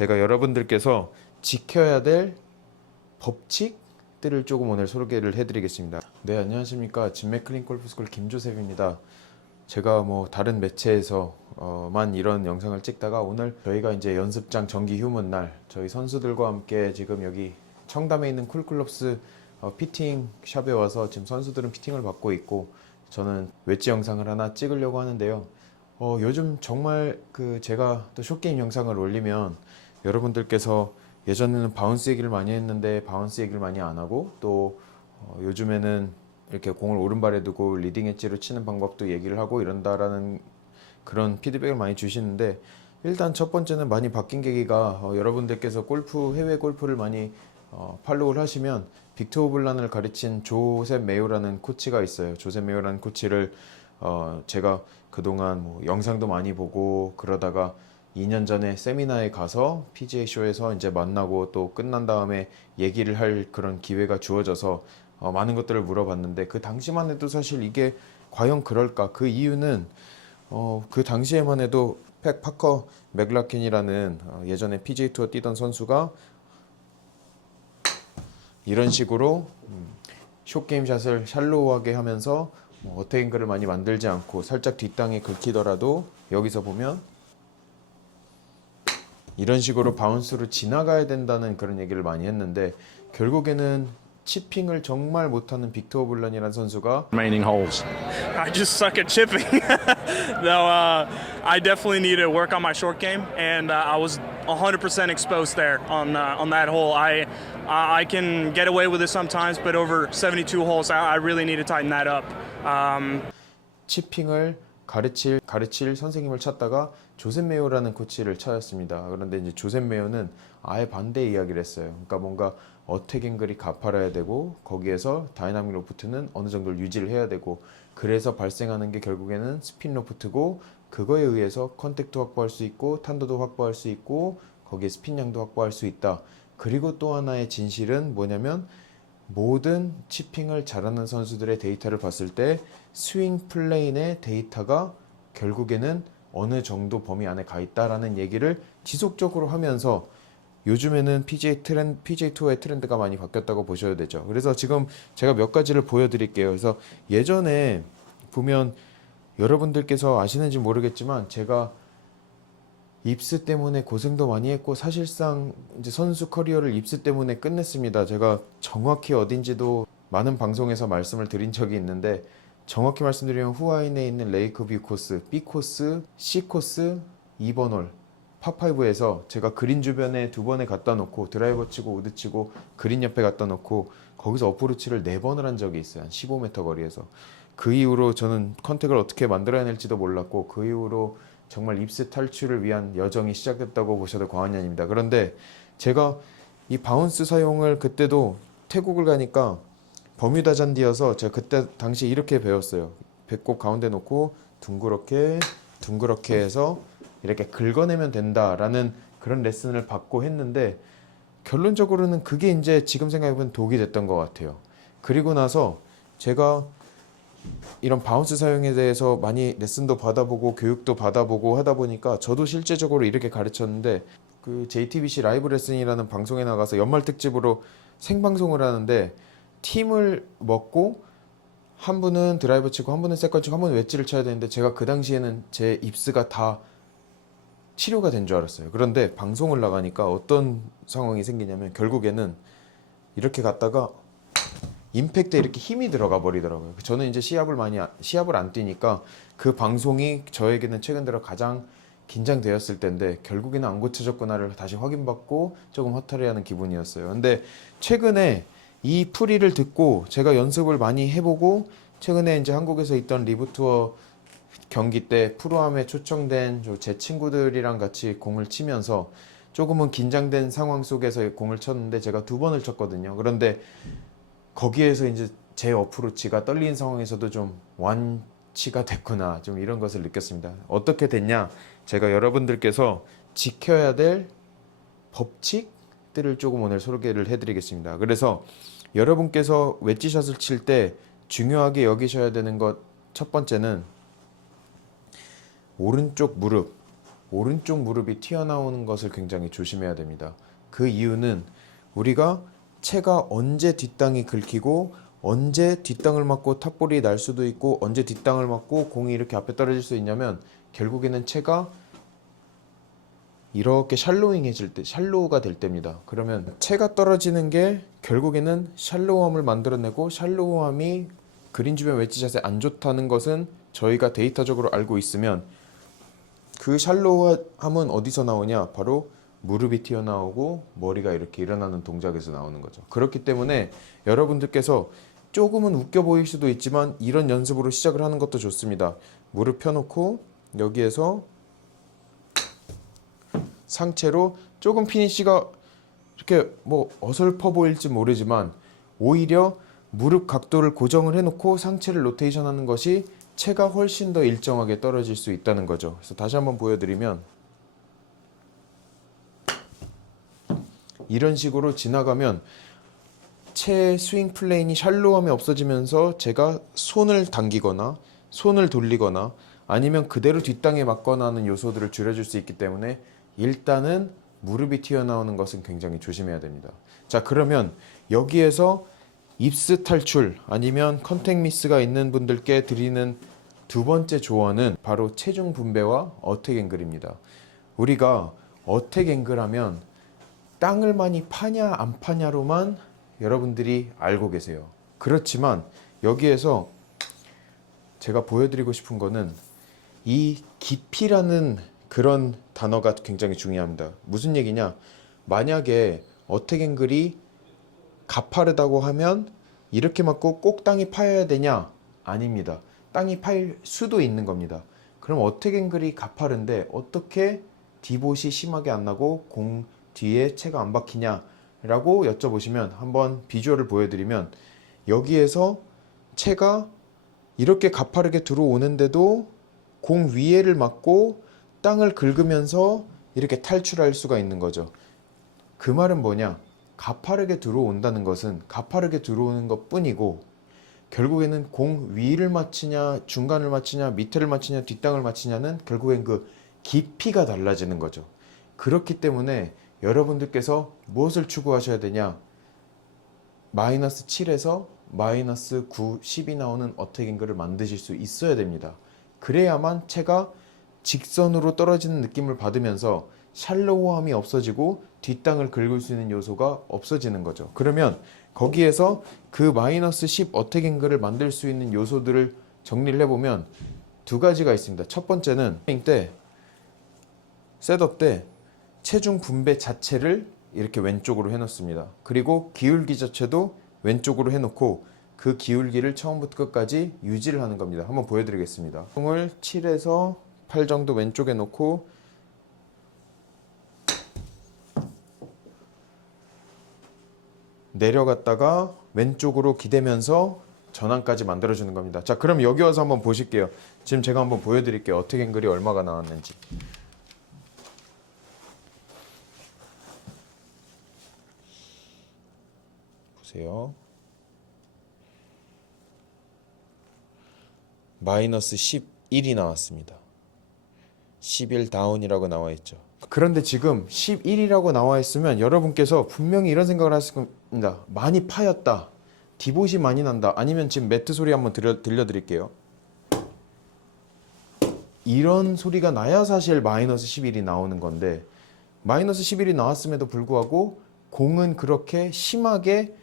제가 여러분들께서 지켜야 될 법칙들을 조금 오늘 소개를 해드리겠습니다. 네, 안녕하십니까. 짐 맥클린 골프스쿨 김조셉입니다. 제가 뭐 다른 매체에서만 이런 영상을 찍다가 오늘 저희가 이제 연습장 정기 휴문 날 저희 선수들과 함께 지금 여기 청담에 있는 쿨클럽스 피팅 샵에 와서 지금 선수들은 피팅을 받고 있고 저는 웨지 영상을 하나 찍으려고 하는데요. 요즘 정말 제가 또 숏게임 영상을 올리면 여러분들께서 예전에는 바운스 얘기를 많이 했는데 바운스 얘기를 많이 안 하고 또 요즘에는 이렇게 공을 오른발에 두고 리딩 엣지로 치는 방법도 얘기를 하고 이런다라는 그런 피드백을 많이 주시는데, 일단 첫 번째는 많이 바뀐 계기가 여러분들께서 해외 골프를 많이 팔로우를 하시면 빅터 호블란을 가르친 조셉 메요라는 코치가 있어요. 조셉 메요라는 코치를 제가 그동안 뭐 영상도 많이 보고 그러다가 2년 전에 세미나에 가서 PGA 쇼에서 이제 만나고 또 끝난 다음에 얘기를 할 그런 기회가 주어져서 많은 것들을 물어봤는데, 그 당시만 해도 사실 이게 과연 그럴까? 그 이유는 그 당시에만 해도 팩 파커 맥라켄이라는 예전에 PGA 투어 뛰던 선수가 이런 식으로 숏게임 샷을 샬로우하게 하면서 어택앵글을 많이 만들지 않고 살짝 뒷땅에 긁히더라도 여기서 보면 이런 식으로 바운스로 지나가야 된다는 그런 얘기를 많이 했는데, 결국에는 치핑을 정말 못하는 빅터 호블란이라는 선수가 remaining holes. I just suck at chipping. Though I definitely need to work on my short game, and I was 100% exposed there on that hole. I can get away with it sometimes, but over 72 holes, I really need to tighten that up. 치핑을 가르칠 선생님을 찾다가 조셉 메요라는 코치를 찾았습니다. 그런데 이제 조셉 메요는 아예 반대 이야기를 했어요. 그러니까 뭔가 어택 앵글이 가팔아야 되고 거기에서 다이나믹 로프트는 어느 정도를 유지를 해야 되고, 그래서 발생하는 게 결국에는 스핀 로프트고 그거에 의해서 컨택도 확보할 수 있고 탄도도 확보할 수 있고 거기에 스핀 양도 확보할 수 있다. 그리고 또 하나의 진실은 뭐냐면, 모든 치핑을 잘하는 선수들의 데이터를 봤을 때 스윙 플레인의 데이터가 결국에는 어느 정도 범위 안에 가 있다라는 얘기를 지속적으로 하면서, 요즘에는 PGA 투어의 트렌드가 많이 바뀌었다고 보셔야 되죠. 그래서 지금 제가 몇 가지를 보여드릴게요. 그래서 예전에 보면 여러분들께서 아시는지 모르겠지만 제가 입스 때문에 고생도 많이 했고 사실상 이제 선수 커리어를 입스 때문에 끝냈습니다. 제가 정확히 어딘지도 많은 방송에서 말씀을 드린 적이 있는데, 정확히 말씀드리면 후아인에 있는 레이크뷰 코스, B 코스, C 코스 2번 홀 파5에서 제가 그린 주변에 2번에 갖다 놓고 드라이버 치고 우드 치고 그린 옆에 갖다 놓고 거기서 어프로치를 4번을 한 적이 있어요. 한 15m 거리에서. 그 이후로 저는 컨택을 어떻게 만들어낼지도 몰랐고, 그 이후로 정말 입스 탈출을 위한 여정이 시작됐다고 보셔도 과언이 아닙니다. 그런데 제가 이 바운스 사용을 그때도 태국을 가니까 버뮤다 잔디여서 제가 그때 당시 이렇게 배웠어요. 배꼽 가운데 놓고 둥그렇게 해서 이렇게 긁어내면 된다라는 그런 레슨을 받고 했는데, 결론적으로는 그게 이제 지금 생각해보면 독이 됐던 것 같아요. 그리고 나서 제가 이런 바운스 사용에 대해서 많이 레슨도 받아보고 교육도 받아보고 하다 보니까 저도 실제적으로 이렇게 가르쳤는데, 그 JTBC 라이브 레슨이라는 방송에 나가서 연말 특집으로 생방송을 하는데, 팀을 먹고 한 분은 드라이버 치고 한 분은 세컨 치고 한 분은 웨지를 쳐야 되는데, 제가 그 당시에는 제 입스가 다 치료가 된 줄 알았어요. 그런데 방송을 나가니까 어떤 상황이 생기냐면, 결국에는 이렇게 갔다가 임팩트에 이렇게 힘이 들어가 버리더라고요. 저는 이제 시합을 안 뛰니까 그 방송이 저에게는 최근 들어 가장 긴장되었을 때인데, 결국에는 안 고쳐졌구나를 다시 확인받고 조금 허탈해하는 기분이었어요. 근데 최근에 이 풀이를 듣고 제가 연습을 많이 해보고, 최근에 이제 한국에서 있던 리브 투어 경기 때 프로암에 초청된 제 친구들이랑 같이 공을 치면서 조금은 긴장된 상황 속에서 공을 쳤는데 제가 2번을 쳤거든요. 그런데 거기에서 이제 제 어프로치가 떨리는 상황에서도 좀 완치가 됐구나, 좀 이런 것을 느꼈습니다. 어떻게 됐냐? 제가 여러분들께서 지켜야 될 법칙들을 조금 오늘 소개를 해드리겠습니다. 그래서 여러분께서 웨지샷을 칠 때 중요하게 여기셔야 되는 것 첫 번째는 오른쪽 무릎, 오른쪽 무릎이 튀어나오는 것을 굉장히 조심해야 됩니다. 그 이유는 우리가 채가 언제 뒷땅이 긁히고 언제 뒷땅을 맞고 탑볼이 날 수도 있고 언제 뒷땅을 맞고 공이 이렇게 앞에 떨어질 수 있냐면 결국에는 채가 이렇게 샬로잉해질 때, 샬로우가 될 때입니다. 그러면 채가 떨어지는 게 결국에는 샬로우함을 만들어내고 샬로우함이 그린 주변 웨지 샷에 안 좋다는 것은 저희가 데이터적으로 알고 있으면 그 샬로우함은 어디서 나오냐? 바로 무릎이 튀어나오고 머리가 이렇게 일어나는 동작에서 나오는 거죠. 그렇기 때문에 여러분들께서 조금은 웃겨 보일 수도 있지만 이런 연습으로 시작을 하는 것도 좋습니다. 무릎 펴놓고 여기에서 상체로 조금 피니쉬가 이렇게 뭐 어설퍼 보일지 모르지만 오히려 무릎 각도를 고정을 해놓고 상체를 로테이션 하는 것이 채가 훨씬 더 일정하게 떨어질 수 있다는 거죠. 그래서 다시 한번 보여드리면 이런 식으로 지나가면 채 스윙 플레인이 샬로함이 없어지면서 제가 손을 당기거나 손을 돌리거나 아니면 그대로 뒷땅에 맞거나 하는 요소들을 줄여줄 수 있기 때문에 일단은 무릎이 튀어나오는 것은 굉장히 조심해야 됩니다. 자, 그러면 여기에서 입스 탈출 아니면 컨택 미스가 있는 분들께 드리는 두 번째 조언은 바로 체중 분배와 어택 앵글입니다. 우리가 어택 앵글 하면 땅을 많이 파냐 안 파냐로만 여러분들이 알고 계세요. 그렇지만 여기에서 제가 보여드리고 싶은 거는 이 깊이라는 그런 단어가 굉장히 중요합니다. 무슨 얘기냐? 만약에 어택 앵글이 가파르다고 하면 이렇게 맞고 꼭 땅이 파여야 되냐? 아닙니다. 땅이 파일 수도 있는 겁니다. 그럼 어택 앵글이 가파른데 어떻게 디봇이 심하게 안 나고 공 뒤에 채가 안 박히냐? 라고 여쭤보시면 한번 비주얼을 보여드리면 여기에서 채가 이렇게 가파르게 들어오는데도 공 위에를 맞고 땅을 긁으면서 이렇게 탈출할 수가 있는 거죠. 그 말은 뭐냐? 가파르게 들어온다는 것은 가파르게 들어오는 것 뿐이고 결국에는 공 위를 맞추냐 중간을 맞추냐 밑에를 맞추냐 뒷땅을 맞추냐는 결국엔 그 깊이가 달라지는 거죠. 그렇기 때문에 여러분들께서 무엇을 추구하셔야 되냐? 마이너스 7에서 마이너스 9, 10이 나오는 어택 앵글을 만드실 수 있어야 됩니다. 그래야만 채가 직선으로 떨어지는 느낌을 받으면서 샬로우함이 없어지고 뒷땅을 긁을 수 있는 요소가 없어지는 거죠. 그러면 거기에서 그 마이너스 10 어택 앵글을 만들 수 있는 요소들을 정리를 해보면 두 가지가 있습니다. 첫 번째는 때 셋업 때 체중 분배 자체를 이렇게 왼쪽으로 해놓습니다. 그리고 기울기 자체도 왼쪽으로 해놓고 그 기울기를 처음부터 끝까지 유지를 하는 겁니다. 한번 보여드리겠습니다. 공을 7에서 8 정도 왼쪽에 놓고 내려갔다가 왼쪽으로 기대면서 전환까지 만들어주는 겁니다. 자, 그럼 여기 와서 한번 보실게요. 지금 제가 한번 보여드릴게요. 어택 앵글이 얼마가 나왔는지. 보세요. 마이너스 11이 나왔습니다. 11 다운이라고 나와 있죠. 그런데 지금 11이라고 나와 있으면 여러분께서 분명히 이런 생각을 하실 겁니다. 많이 파였다. 디봇이 많이 난다. 아니면 지금 매트 소리 한번 들려드릴게요. 이런 소리가 나야 사실 마이너스 11이 나오는 건데 마이너스 11이 나왔음에도 불구하고 공은 그렇게 심하게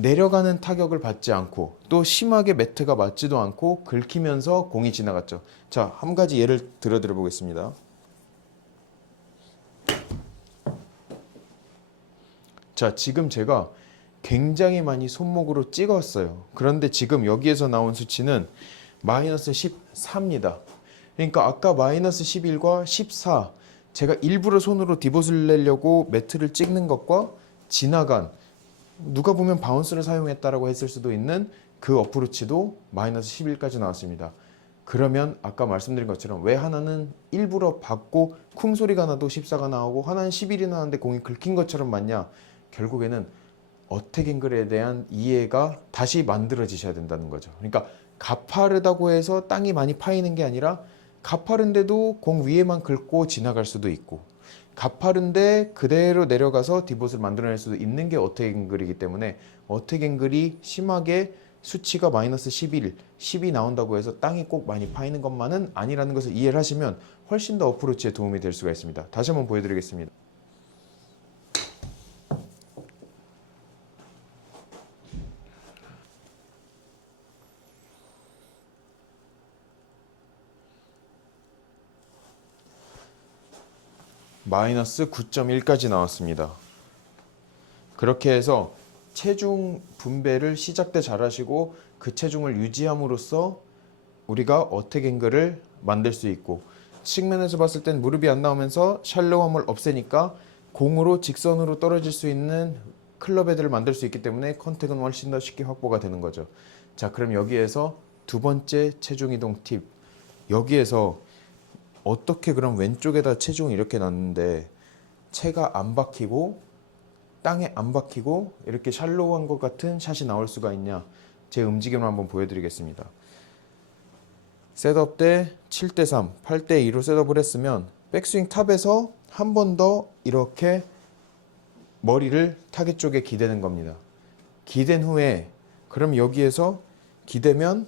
내려가는 타격을 받지 않고 또 심하게 매트가 맞지도 않고 긁히면서 공이 지나갔죠. 자, 한 가지 예를 들어 보겠습니다. 자, 지금 제가 굉장히 많이 손목으로 찍었어요. 그런데 지금 여기에서 나온 수치는 마이너스 14입니다. 그러니까 아까 마이너스 11과 14 제가 일부러 손으로 디봇을 내려고 매트를 찍는 것과 지나간 누가 보면 바운스를 사용했다라고 했을 수도 있는 그 어프로치도 마이너스 11까지 나왔습니다. 그러면 아까 말씀드린 것처럼 왜 하나는 일부러 받고 쿵 소리가 나도 14가 나오고 하나는 11이 나왔는데 공이 긁힌 것처럼 맞냐? 결국에는 어택 앵글에 대한 이해가 다시 만들어지셔야 된다는 거죠. 그러니까 가파르다고 해서 땅이 많이 파이는 게 아니라 가파른데도 공 위에만 긁고 지나갈 수도 있고, 가파른데 그대로 내려가서 디봇을 만들어낼 수도 있는 게 어택앵글이기 때문에 어택앵글이 심하게 수치가 마이너스 11, 10이 나온다고 해서 땅이 꼭 많이 파이는 것만은 아니라는 것을 이해를 하시면 훨씬 더 어프로치에 도움이 될 수가 있습니다. 다시 한번 보여드리겠습니다. 마이너스 9.1까지 나왔습니다. 그렇게 해서 체중 분배를 시작 때 잘 하시고 그 체중을 유지함으로써 우리가 어택앵글을 만들 수 있고, 측면에서 봤을 땐 무릎이 안 나오면서 샬로우함을 없애니까 공으로 직선으로 떨어질 수 있는 클럽 헤드를 만들 수 있기 때문에 컨택은 훨씬 더 쉽게 확보가 되는 거죠. 자, 그럼 여기에서 두 번째 체중 이동 팁. 여기에서 어떻게 그럼 왼쪽에다 체중을 이렇게 놨는데 채가 안 박히고 땅에 안 박히고 이렇게 샬로우한 것 같은 샷이 나올 수가 있냐? 제 움직임을 한번 보여드리겠습니다. 셋업 때 7대3, 8대2로 셋업을 했으면 백스윙 탑에서 한 번 더 이렇게 머리를 타겟 쪽에 기대는 겁니다. 기댄 후에 그럼 여기에서 기대면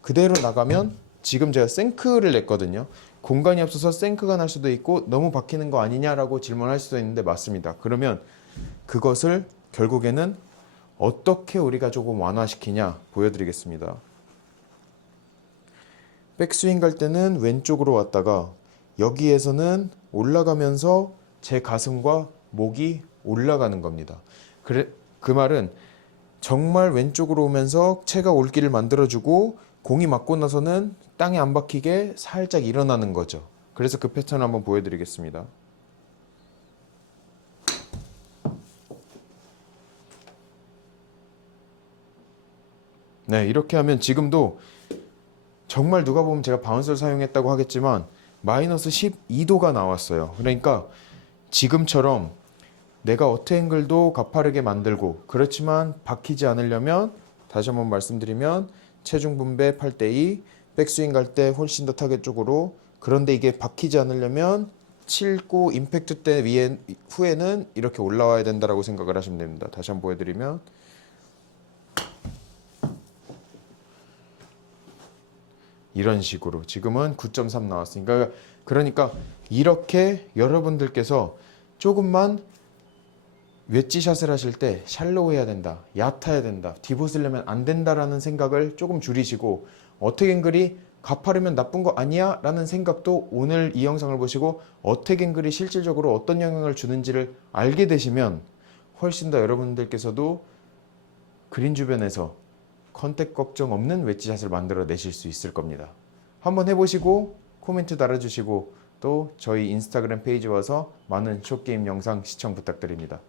그대로 나가면 지금 제가 생크를 냈거든요. 공간이 없어서 생크가 날 수도 있고 너무 박히는 거 아니냐라고 질문할 수도 있는데 맞습니다. 그러면 그것을 결국에는 어떻게 우리가 조금 완화시키냐 보여드리겠습니다. 백스윙 갈 때는 왼쪽으로 왔다가 여기에서는 올라가면서 제 가슴과 목이 올라가는 겁니다. 그 말은 정말 왼쪽으로 오면서 채가 올기를 만들어주고 공이 맞고 나서는 땅에 안 박히게 살짝 일어나는 거죠. 그래서 그 패턴을 한번 보여드리겠습니다. 네, 이렇게 하면 지금도 정말 누가 보면 제가 바운서를 사용했다고 하겠지만 마이너스 12도가 나왔어요. 그러니까 지금처럼 내가 어택앵글도 가파르게 만들고, 그렇지만 박히지 않으려면 다시 한번 말씀드리면 체중 분배 8대2, 백스윙 갈 때 훨씬 더 타겟 쪽으로, 그런데 이게 박히지 않으려면 7구 임팩트 때 후에는 이렇게 올라와야 된다라고 생각을 하시면 됩니다. 다시 한번 보여드리면 이런 식으로 지금은 9.3 나왔으니까, 그러니까 이렇게 여러분들께서 조금만 웨지샷을 하실 때 샬로우 해야 된다, 얕아야 된다, 디봇을 내면 안 된다라는 생각을 조금 줄이시고, 어택앵글이 가파르면 나쁜 거 아니야? 라는 생각도 오늘 이 영상을 보시고 어택앵글이 실질적으로 어떤 영향을 주는지를 알게 되시면 훨씬 더 여러분들께서도 그린 주변에서 컨택 걱정 없는 웨지샷을 만들어 내실 수 있을 겁니다. 한번 해보시고 코멘트 달아주시고 또 저희 인스타그램 페이지 와서 많은 숏게임 영상 시청 부탁드립니다.